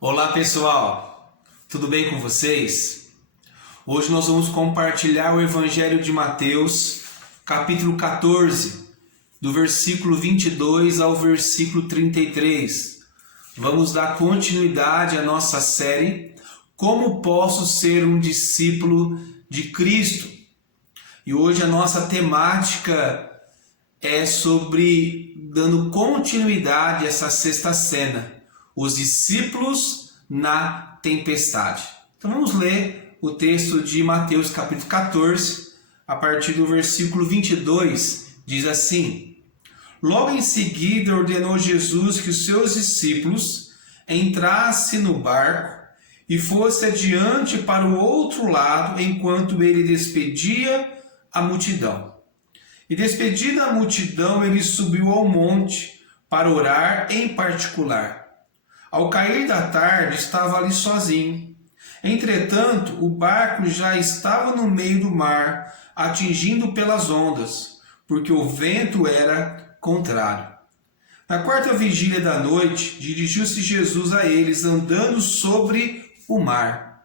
Olá pessoal, tudo bem com vocês? Hoje nós vamos compartilhar o Evangelho de Mateus, capítulo 14, do versículo 22 ao versículo 33. Vamos dar continuidade à nossa série Como Posso Ser um Discípulo de Cristo? E hoje a nossa temática é sobre dando continuidade a essa sexta cena. Os discípulos na tempestade. Então vamos ler o texto de Mateus capítulo 14, a partir do versículo 22, diz assim: Logo em seguida ordenou Jesus que os seus discípulos entrassem no barco e fosse adiante para o outro lado, enquanto ele despedia a multidão. E despedida a multidão, ele subiu ao monte para orar em particular. Ao cair da tarde, estava ali sozinho. Entretanto, o barco já estava no meio do mar, atingindo pelas ondas, porque o vento era contrário. Na quarta vigília da noite, dirigiu-se Jesus a eles, andando sobre o mar.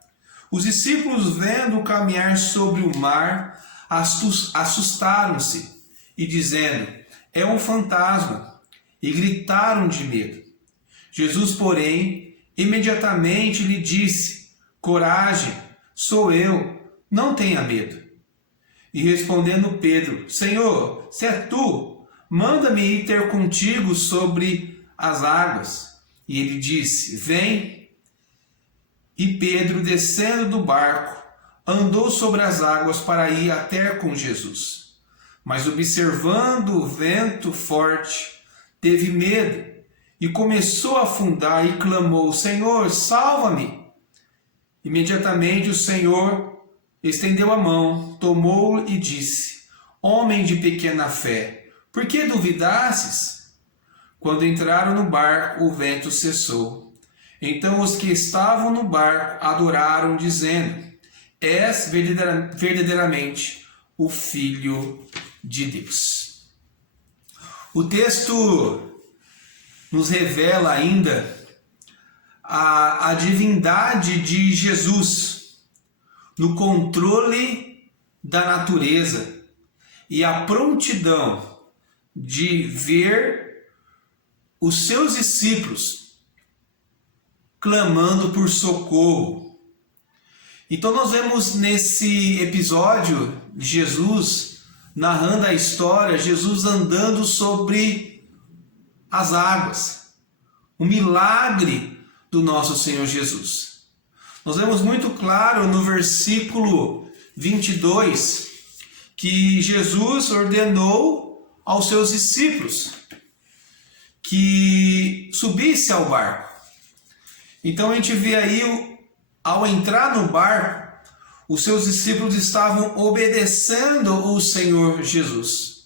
Os discípulos, vendo caminhar sobre o mar, assustaram-se e dizendo: é um fantasma, e gritaram de medo. Jesus, porém, imediatamente lhe disse: coragem, sou eu, não tenha medo. E respondendo Pedro: Senhor, se é tu, manda-me ir ter contigo sobre as águas. E ele disse: vem. E Pedro, descendo do barco, andou sobre as águas para ir até com Jesus. Mas observando o vento forte, teve medo e começou a afundar e clamou: Senhor, salva-me! Imediatamente o Senhor estendeu a mão, tomou-o e disse: Homem de pequena fé, por que duvidastes? Quando entraram no barco, o vento cessou. Então os que estavam no barco adoraram, dizendo: És verdadeiramente o Filho de Deus. O texto nos revela ainda a divindade de Jesus no controle da natureza e a prontidão de ver os seus discípulos clamando por socorro. Então nós vemos nesse episódio de Jesus narrando a história, Jesus andando sobre as águas, o milagre do nosso Senhor Jesus. Nós vemos muito claro no versículo 22 que Jesus ordenou aos seus discípulos que subisse ao barco. Então a gente vê aí, ao entrar no barco, os seus discípulos estavam obedecendo o Senhor Jesus.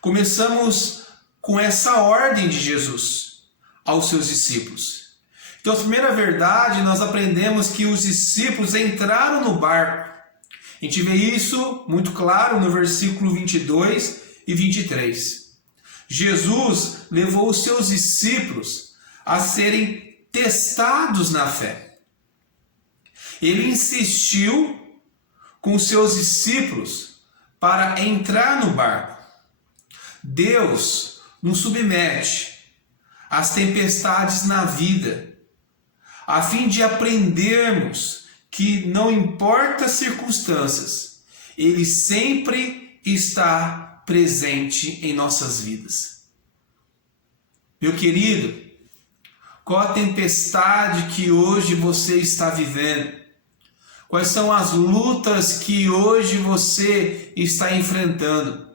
Começamos com essa ordem de Jesus aos seus discípulos. Então, a primeira verdade, nós aprendemos que os discípulos entraram no barco. A gente vê isso muito claro no versículo 22 e 23. Jesus levou os seus discípulos a serem testados na fé. Ele insistiu com os seus discípulos para entrar no barco. Deus nos submete às tempestades na vida, a fim de aprendermos que não importa as circunstâncias, Ele sempre está presente em nossas vidas. Meu querido, qual a tempestade que hoje você está vivendo? Quais são as lutas que hoje você está enfrentando?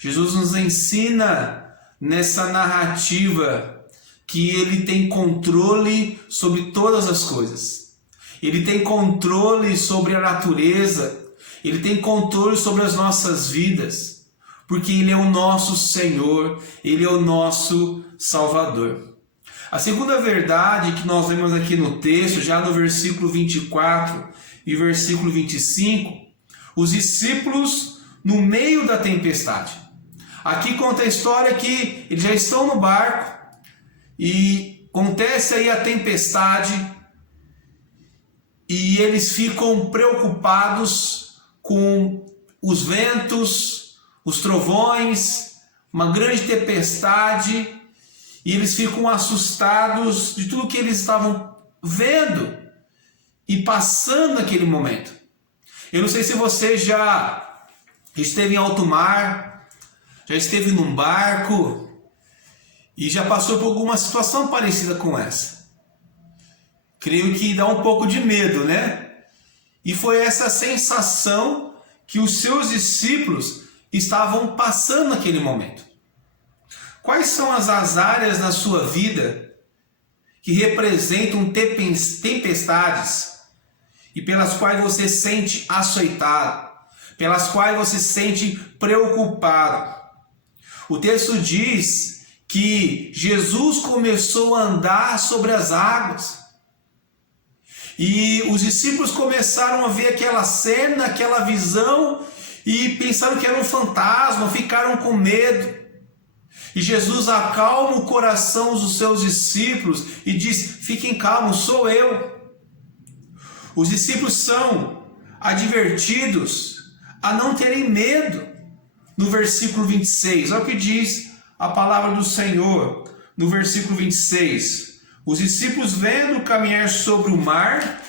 Jesus nos ensina nessa narrativa que Ele tem controle sobre todas as coisas. Ele tem controle sobre a natureza. Ele tem controle sobre as nossas vidas. Porque Ele é o nosso Senhor. Ele é o nosso Salvador. A segunda verdade que nós vemos aqui no texto, já no versículo 24 e versículo 25, os discípulos no meio da tempestade. Aqui conta a história que eles já estão no barco e acontece aí a tempestade e eles ficam preocupados com os ventos, os trovões, uma grande tempestade, e eles ficam assustados de tudo que eles estavam vendo e passando naquele momento. Eu não sei se você já esteve em alto mar, já esteve num barco e já passou por alguma situação parecida com essa. Creio que dá um pouco de medo, né? E foi essa sensação que os seus discípulos estavam passando naquele momento. Quais são as áreas na sua vida que representam tempestades e pelas quais você se sente açoitado, pelas quais você se sente preocupado? O texto diz que Jesus começou a andar sobre as águas. E os discípulos começaram a ver aquela cena, aquela visão, e pensaram que era um fantasma, ficaram com medo. E Jesus acalma o coração dos seus discípulos e diz: fiquem calmos, sou eu. Os discípulos são advertidos a não terem medo. No versículo 26, olha o que diz a palavra do Senhor, no versículo 26. Os discípulos, vendo caminhar sobre o mar,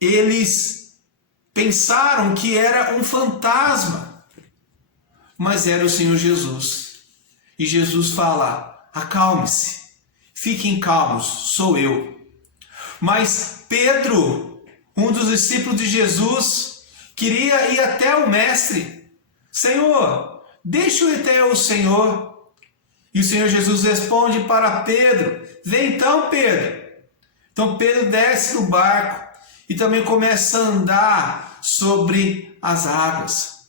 eles pensaram que era um fantasma, mas era o Senhor Jesus. E Jesus fala: acalme-se, fiquem calmos, sou eu. Mas Pedro, um dos discípulos de Jesus, queria ir até o mestre. Senhor, deixa eu ir até o Senhor. E o Senhor Jesus responde para Pedro: vem então, Pedro. Então Pedro desce do barco e também começa a andar sobre as águas.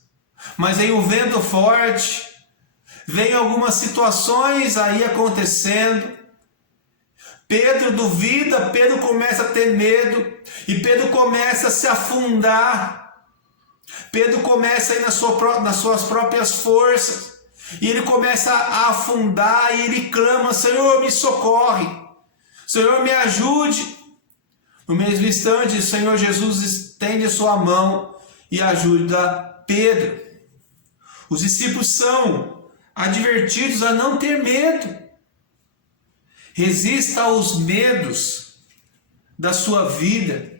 Mas vem um vento forte, vem algumas situações aí acontecendo. Pedro duvida, Pedro começa a ter medo e Pedro começa a se afundar. Pedro começa a ir nas suas próprias forças e ele começa a afundar e ele clama: Senhor, me socorre, Senhor, me ajude. No mesmo instante, o Senhor Jesus estende a sua mão e ajuda Pedro. Os discípulos são advertidos a não ter medo. Resista aos medos da sua vida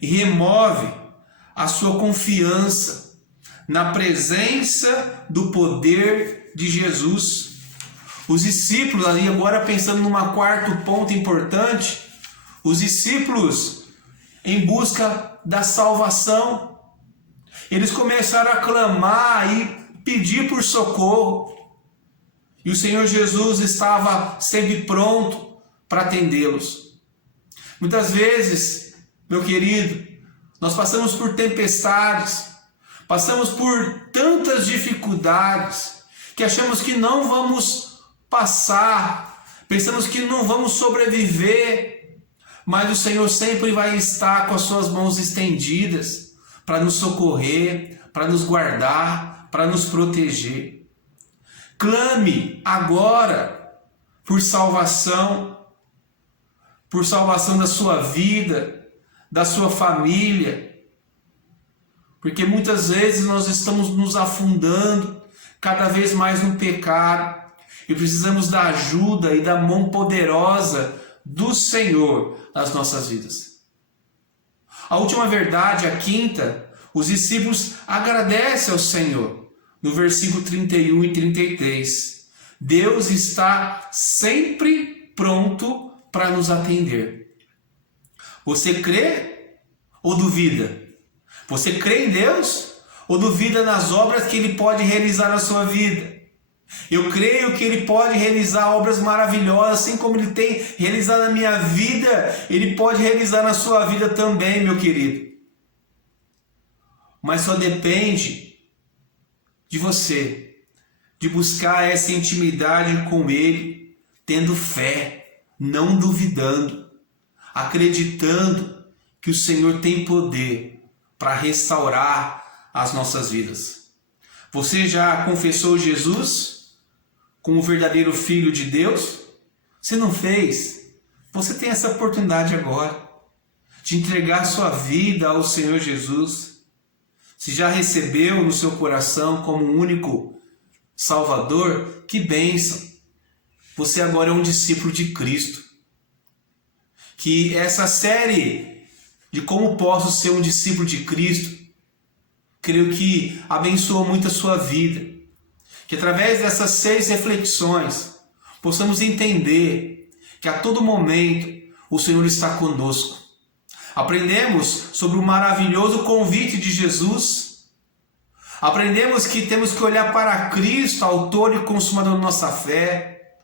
e remove a sua confiança na presença do poder de Jesus. Os discípulos, ali agora pensando numa quarto ponto importante, os discípulos em busca da salvação, eles começaram a clamar e pedir por socorro. E o Senhor Jesus estava sempre pronto para atendê-los. Muitas vezes, meu querido, nós passamos por tempestades, passamos por tantas dificuldades, que achamos que não vamos passar, pensamos que não vamos sobreviver, mas o Senhor sempre vai estar com as suas mãos estendidas para nos socorrer, para nos guardar, para nos proteger. Clame agora por salvação da sua vida, da sua família, porque muitas vezes nós estamos nos afundando cada vez mais no pecado e precisamos da ajuda e da mão poderosa do Senhor nas nossas vidas. A última verdade, a quinta, os discípulos agradecem ao Senhor. No versículo 31 e 33, Deus está sempre pronto para nos atender. Você crê ou duvida? Você crê em Deus ou duvida nas obras que Ele pode realizar na sua vida? Eu creio que Ele pode realizar obras maravilhosas, assim como Ele tem realizado na minha vida, Ele pode realizar na sua vida também, meu querido. Mas só depende de você, de buscar essa intimidade com Ele, tendo fé, não duvidando, acreditando que o Senhor tem poder para restaurar as nossas vidas. Você já confessou Jesus como o verdadeiro Filho de Deus? Se não fez, você tem essa oportunidade agora de entregar sua vida ao Senhor Jesus. Se já recebeu no seu coração como o único Salvador, que bênção! Você agora é um discípulo de Cristo. Que essa série de como posso ser um discípulo de Cristo, creio que abençoa muito a sua vida. Que através dessas 6 reflexões, possamos entender que a todo momento o Senhor está conosco. Aprendemos sobre o maravilhoso convite de Jesus. Aprendemos que temos que olhar para Cristo, autor e consumador da nossa fé.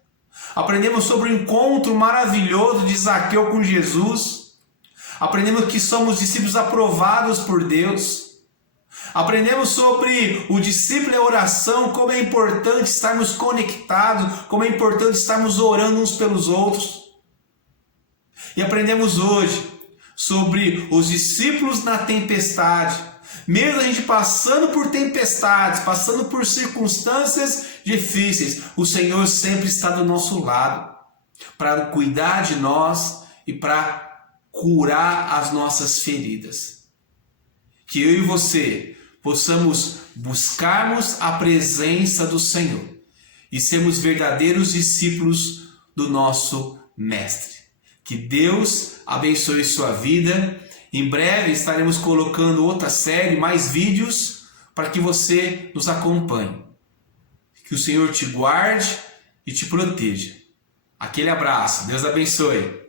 Aprendemos sobre o encontro maravilhoso de Zaqueu com Jesus. Aprendemos que somos discípulos aprovados por Deus. Aprendemos sobre o discípulo e a oração, como é importante estarmos conectados, como é importante estarmos orando uns pelos outros. E aprendemos hoje sobre os discípulos na tempestade. Mesmo a gente passando por tempestades, passando por circunstâncias difíceis, o Senhor sempre está do nosso lado para cuidar de nós e para curar as nossas feridas. Que eu e você possamos buscarmos a presença do Senhor e sermos verdadeiros discípulos do nosso Mestre. Que Deus abençoe sua vida. Em breve estaremos colocando outra série, mais vídeos, para que você nos acompanhe. Que o Senhor te guarde e te proteja. Aquele abraço. Deus abençoe.